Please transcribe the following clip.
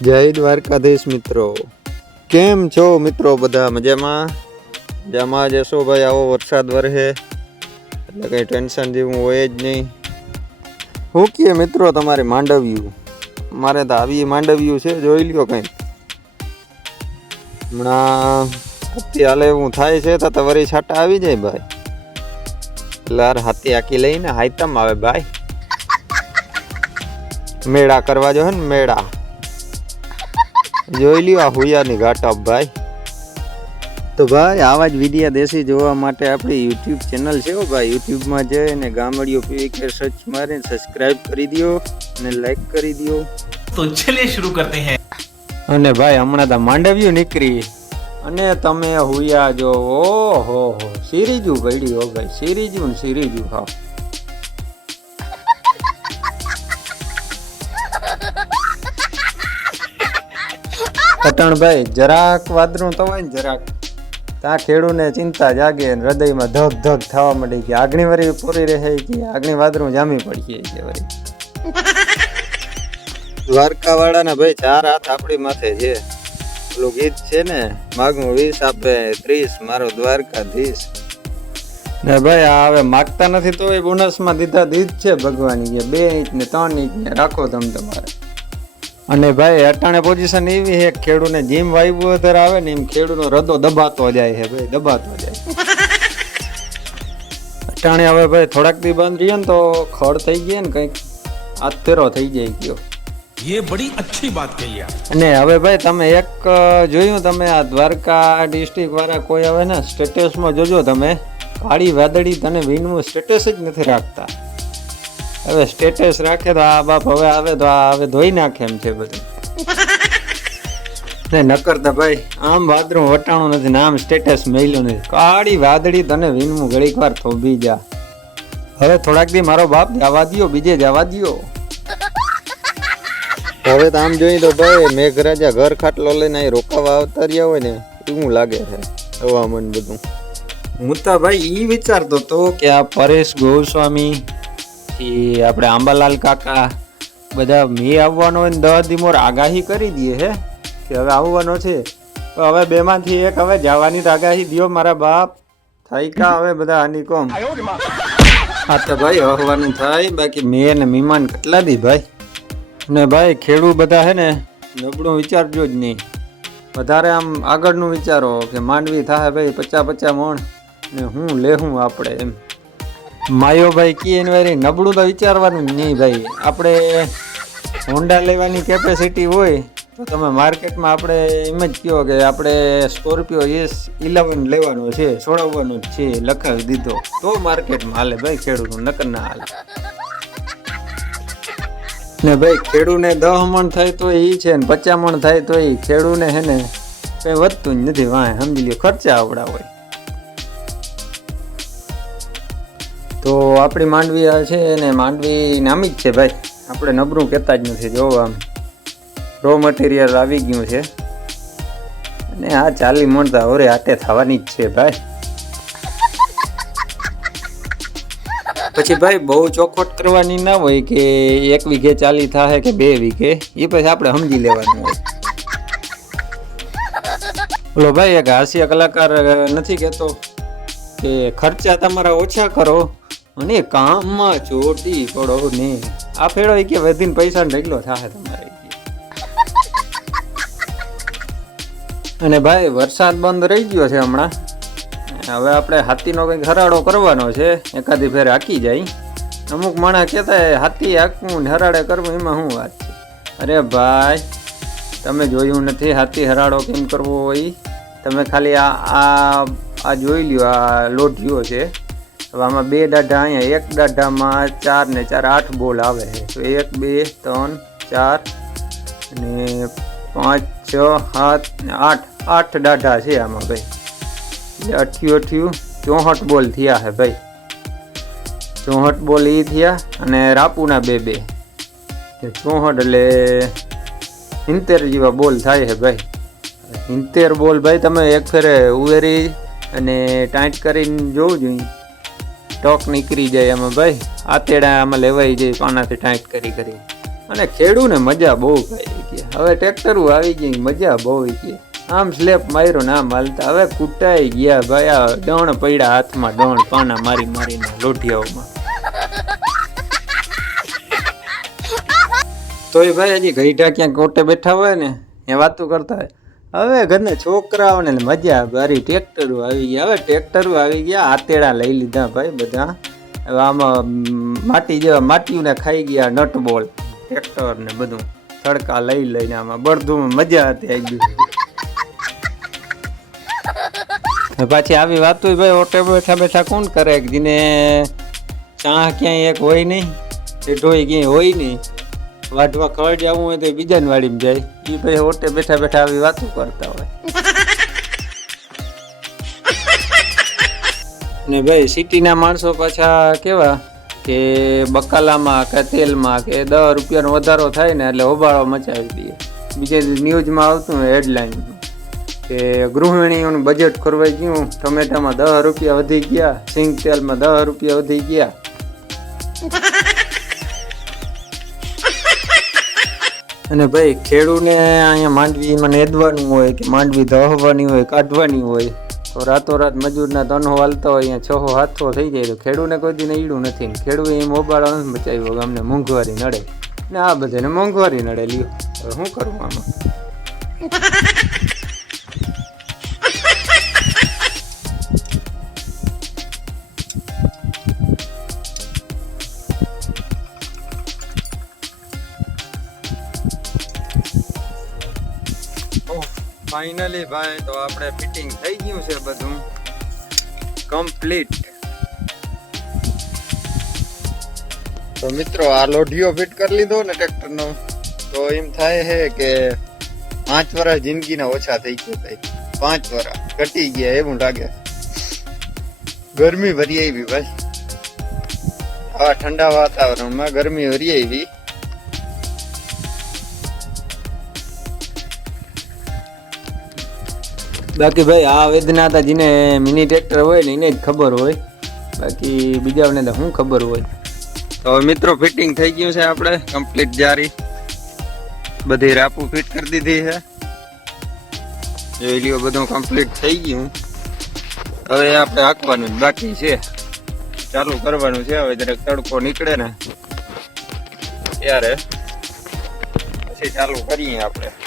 જય દ્વારકાધીશ મિત્રો, કેમ છો મિત્રો? બધા મજામાં જશો ભાઈ. આવો વરસાદ વરસે એટલે કંઈ ટેન્શન જેવું હોય જ નહીં. શું કહે મિત્રો તમારી માંડવ્યું? મારે તો આવી માંડવ્યું છે, જોઈ લ્યો કંઈ. હમણાં હાથી હાલે એવું થાય છે તો વરી છાટા આવી જાય ભાઈ. એટલે હાથી આખી લઈને હાઈતમ આવે ભાઈ. મેળા કરવા જો હે ને, મેળા જોઈ લ્યો આ હુયાની ઘાટપ ભાઈ. તો ભાઈ આવા જ વિડીયા દેશી જોવા માટે આપણી યુટ્યુબ ચેનલ છે ભાઈ. યુટ્યુબમાં જઈને ગામડિયો પીવીકે સર્ચ મારીને સબસ્ક્રાઇબ કરી દો અને લાઈક કરી દો. તો ચલિए शुरू करते हैं. અને ભાઈ હમણાં તો માંડવ્યું નીકળી અને તમે હુયા જો, ઓહો હો, સિરીજું પડી હો ભાઈ, સિરીજું ને સિરીજું ખાઓ. પટણભાઈ જરાક વાદળું તો હોય ને જરાક, ત્યાં ખેડૂને ચિંતા જાગે ને હૃદયમાં ધક ધક થવા માંડી કે આગણી વરી પૂરી રહે કે આગણી વાદળું જામી પડીએ છે વરી. દ્વારકા વાળાના ભાઈ 4 હાથ આપણી માથે છે. પેલું ગીત છે ને, માગું 20 આપે 30 મારો દ્વારકાધીશ. ને ભાઈ આ હવે માગતા નથી તો એ બોનસમાં દીધા દીધ છે ભગવાન કે 2 ઇંચ ને 3 ઇંચ ને રાખો તમે તમારે. અને ભાઈ અટાણે પોઝિશન એવી છે, ખેડૂને જીમ વાયુ વધારે આવે ને એમ ખેડૂનો રદો દબાતો જાય છે ભાઈ, દબાતો જાય. અટાણે હવે ભાઈ થોડાક દી બંધ રહીએ ને તો ખડ થઈ ગયા ને કંઈક હાથ ફેરો થઈ જાય ગયો. ये बड़ी अच्छी बात कही आप. અને હવે ભાઈ તમે એક જોયું, તમે આ દ્વારકા ડિસ્ટ્રિક્ટ વાળા કોઈ હવે ને સ્ટેટસમાં જોજો તમે, કાળી વાદળી તને વિનવું સ્ટેટસ જ નથી રાખતા. હવે સ્ટેટસ રાખે તો આ બાપ હવે આવે તો આ હવે ધોઈ નાખે એમ છે બધું. નકરતા ભાઈ આમ વાદળું વટાણું નથી ને આમ સ્ટેટસ મેલ્યું નથી. કાળી વાદળી તને વિનવું ઘડીક વાર થોભી જા. હવે થોડાક દી મારો બાપ જવા દો, બીજે જવા દો. હવે તો આમ જોઈ તો ભાઈ મેઘરાજા ઘર ખાટલો લઈને અહીં રોકાવા આવતા રહ્યા હોય ને એવું લાગે છે હવામાન બધું. હું તો ભાઈ એ વિચારતો હતો કે આ પરેશ ગોસ્વામી, આપણે આંબાલાલ કાકા બધા મે આવવાનો હોય ને 10 દી મોર આગાહી કરી દઈએ હે કે હવે આવવાનો છે. તો હવે 2 માંથી એક હવે જવાની આગાહી દો મારા બાપ. થાય કા હવે બધા આની કોમ. હા તો ભાઈ આવવાનું થાય, બાકી મે ને મહેમાન કેટલા દી ભાઈ. ને ભાઈ ખેડૂત બધા હે ને નબળું વિચારજો જ નહીં, વધારે આમ આગળનું વિચારો કે માંડવી થાય ભાઈ 50-50 મણ ને હું લેવું આપણે એમ. માયો ભાઈ કી એનવારી નબળું તો વિચારવાનું નહીં ભાઈ. આપણે હોન્ડા લેવાની કેપેસિટી હોય તો તમે માર્કેટમાં આપણે એમ જ કહો કે આપણે સ્કોર્પિયો S11 લેવાનો છે, છોડાવવાનો જ છે, લખાવી દીધો તો માર્કેટમાં હાલે ભાઈ. ખેડૂતનું નકર ના હાલે. ને ભાઈ ખેડૂને 10 મણ થાય તો એ છે ને 50 મણ થાય તો એ ખેડૂને હે ને કંઈ વધતું જ નથી. વાંહે સમજી લ્યો ખર્ચા આવડા હોય. તો આપણી માંડવી આ છે ને માંડવી નામી જ છે ભાઈ, આપણે નબળું કહેતા જ નથી. જો આમ રો મટીરિયલ આવી ગયું છે અને આ 40 મણ તો હવે આટે થવાની જ છે ભાઈ. પછી ભાઈ બહુ ચોખવટ કરવાની ના હોય કે 1 વીઘે 40 થાય કે 2 વીઘે, એ પછી આપણે સમજી લેવાનું હોય. બોલો ભાઈ એક હાસ્ય કલાકાર નથી કહેતો કે ખર્ચા તમારા ઓછા કરો અને કામમાં ચોટી પડો ને. આ ફેરો કે વધીને પૈસા ઢગલો થાય તમારે. અને ભાઈ વરસાદ બંધ રહી ગયો છે હમણાં. હવે આપણે હાથીનો કંઈક હરાડો કરવાનો છે, એકાદી ફેર હાકી જાય. અમુક માણસ કહેતા હાથી હાંકવું ને હરાડે કરવું એમાં શું વાત છે? અરે ભાઈ તમે જોયું નથી હાથી હરાડો કેમ કરવો હોય? તમે ખાલી આ જોઈ લ્યો, આ લોટ રહ્યો છે. હવે આમાં 2 દાઢા, અહીંયા 1 દાઢામાં 4 ને 4 8 બોલ આવે છે. તો 1 2 3 4 અને 5 6 7 ને 8 દાઢા છે આમાં ભાઈ. એટલે 64 બોલ થયા હે ભાઈ. 64 બોલ એ થયા અને રાપુના 2 64 એટલે 70 જેવા બોલ થાય છે ભાઈ. 70 બોલ ભાઈ તમે એક ફેરે ઉવેરી અને ટાઈટ કરીને જોવું જોઈએ, ટોક નીકળી જાય એમાં ભાઈ. આતેડા આમાં લેવાઈ જાય પાનાથી ટાઈટ કરી. અને ખેડૂને મજા બહુ ભાઈ. કે હવે ટ્રેક્ટરું આવી ગઈ મજા બહુ કે આમ સ્લેપ માર્યો ને આમ હાલતા હવે કૂટાઈ ગયા ભાઈ આ દણ પડ્યા હાથમાં દણ પાના મારી મારીને લોઢિયાઓમાં તોય ભાઈ હજી ગઈઢા ક્યાંક કોટે બેઠા હોય ને એ વાતો કરતા હોય હવે ઘરના છોકરાઓને મજા બારી ટ્રેક્ટરો આવી ગયા હવે ટ્રેક્ટરો આવી ગયા આતેડા લઈ લીધા ભાઈ બધા હવે આમાં માટી જેવા માટીને ખાઈ ગયા નટ બોલ ટ્રેક્ટર ને બધું તડકા લઈ લઈને આમાં બળધુમાં મજા હતી આવી ગયું પાછી આવી વાતો ભાઈ ઓટે બેઠા બેઠા કોણ કરે જેને ચા ક્યાંય એક હોય નહીં ઢોઈ ક્યાંય હોય નહીં વાઢવા ખડ જવું હોય તો બીજાને વાડીમાં જાય એ ભાઈ ઓટે બેઠા બેઠા આવી વાતો કરતા હોય ને ભાઈ સિટીના માણસો પાછા કેવા કે બકાલામાં કે તેલમાં કે 10 રૂપિયાનો વધારો થાય ને એટલે હોબાળો મચાવી દઈએ બીજે ન્યૂઝમાં આવતું હોય હેડલાઇન કે ગૃહિણીઓનું બજેટ ખોરવાઈ ગયું ટમેટામાં 10 રૂપિયા વધી ગયા સિંગ તેલમાં 10 રૂપિયા વધી ગયા અને ભાઈ ખેડૂને અહીંયા માંડવીમાં નેદવાનું હોય કે માંડવી દહવાની હોય કાઢવાની હોય તો રાતોરાત મજૂરના તનહો હાલતા હોય અહીંયા 6 7 થઈ જાય તો ખેડૂને કોઈ દી ઈડું નથી ને ખેડૂએ એમ મોબાળો નથી બચાવ્યો અમને મોંઘવારી નડે ને આ બધાને મોંઘવારી નડે લ્યો હવે શું કરવું આમાં ફાઇનલી ભાઈ તો આપણે ફિટિંગ થઈ ગયું છે બધું કમ્પ્લીટ તો મિત્રો આ લોઢિયો ફિટ કરી લીધો ને ટ્રેક્ટરનો તો એમ થાય છે કે 5 વર્ષ જિંદગીના ઓછા થઈ ગયા ભાઈ 5 વર્ષ ઘટી ગયા એવું લાગે ગરમી ભરી આવી ભાઈ આવા ઠંડા વાતાવરણમાં ગરમી ભરી આવી બાકી ભાઈ આ વેદના હતા જેને મિની ટ્રેક્ટર હોય ને એને જ ખબર હોય બાકી બીજાને તો શું ખબર હોય તો મિત્રો ફિટિંગ થઈ ગયું છે આપણે કમ્પ્લીટ જારી બધી રાપુ ફિટ કરી દીધી છે જોઈ લ્યો બધું કમ્પ્લીટ થઈ ગયું હવે આપણે હાંકવાનું બાકી છે ચાલુ કરવાનું છે હવે જરાક તડકો નીકળે ને ત્યારે પછી ચાલુ કરીએ આપણે